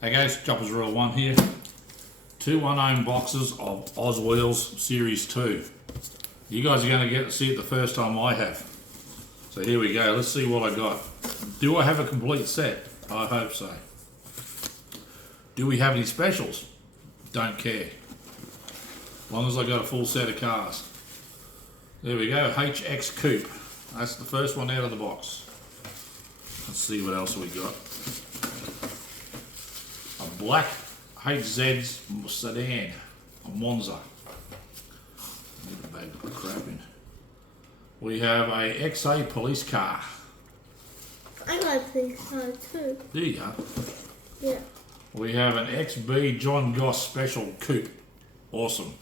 Hey guys, Choppers Rule 1 here. 2 1-ohm boxes of Oswheels Series 2. You guys are going to get to see it the first time I have. So here we go, let's see what I got. Do I have a complete set? I hope so. Do we have any specials? Don't care. As long as I got a full set of cars. There we go, HX Coupe. That's the first one out of the box. Let's see what else we got. A black HZ sedan, a Monza. Need a bag to put crap in. We have a XA police car. I got a police car too. There you go. Yeah. We have an XB John Goss Special Coupe. Awesome.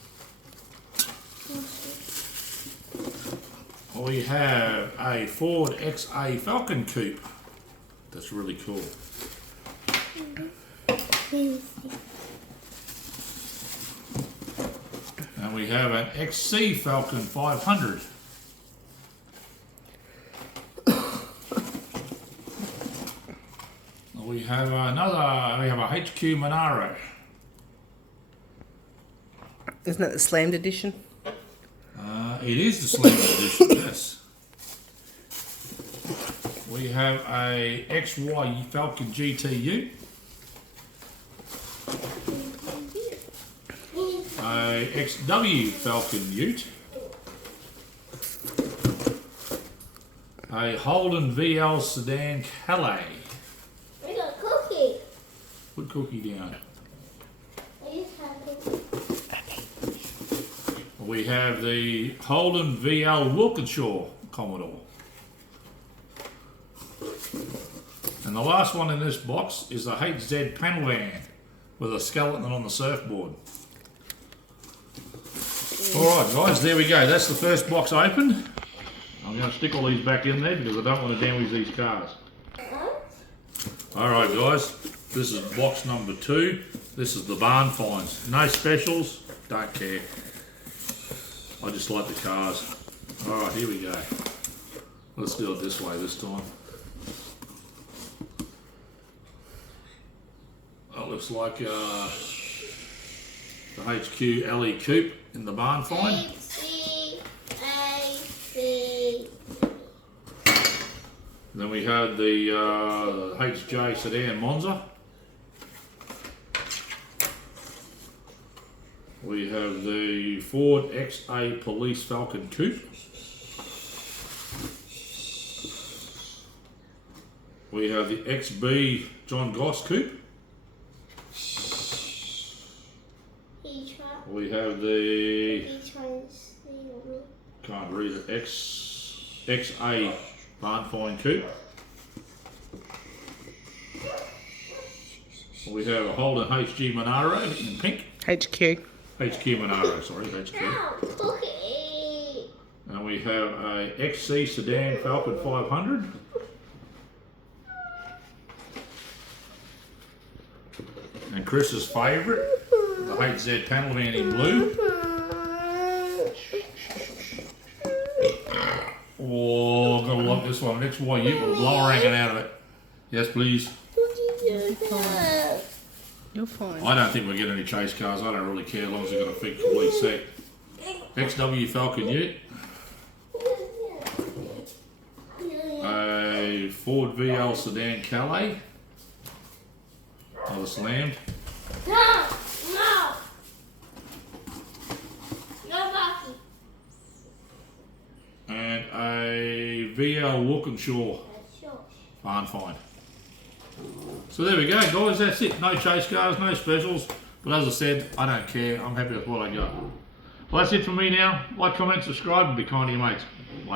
We have a Ford XA Falcon Coupe. That's really cool. And we have an XC Falcon 500. We have a HQ Monaro. Isn't that the slammed edition? It is the Slim edition, yes. We have a XY Falcon GTU. A XW Falcon Ute. A Holden VL Sedan Calais. I got a cookie. Put Cookie down. I just have cookie. We have the Holden VL Wilkinshaw Commodore. And the last one in this box is the HZ panel van with a skeleton on the surfboard. Alright guys, there we go. That's the first box opened. I'm going to stick all these back in there because I don't want to damage these cars. Alright guys, this is box number 2. This is the barn finds. No specials, don't care. I just like the cars. Alright, here we go. Let's do it this way this time. That looks like the HQ LE Coupe in the barn find. Then we had the HJ Sedan Monza. We have the Ford XA Police Falcon Coupe. We have the XB John Goss Coupe. We have the, can't read it, XA Barn Find Coupe. We have a Holden HG Monaro in pink. HQ. HQ Monaro, sorry, HQ. Cookie. And we have a XC Sedan Falcon 500. And Chris's favourite, the HZ panel van in blue. Oh, I'm gonna love this one. XY Ute with a blower hanging out of it. Yes, please. You're fine. I don't think we'll get any chase cars. I don't really care as long as they've got a big complete set. XW Falcon Ute. A Ford VL Sedan Calais. Another slammed. No. Bucky. And a VL Walkinshaw barn find. So there we go guys, that's it. No chase cars, no specials. But as I said, I don't care. I'm happy with what I got. Well, that's it from me now. Like, comment, subscribe and be kind to your mates. Bye.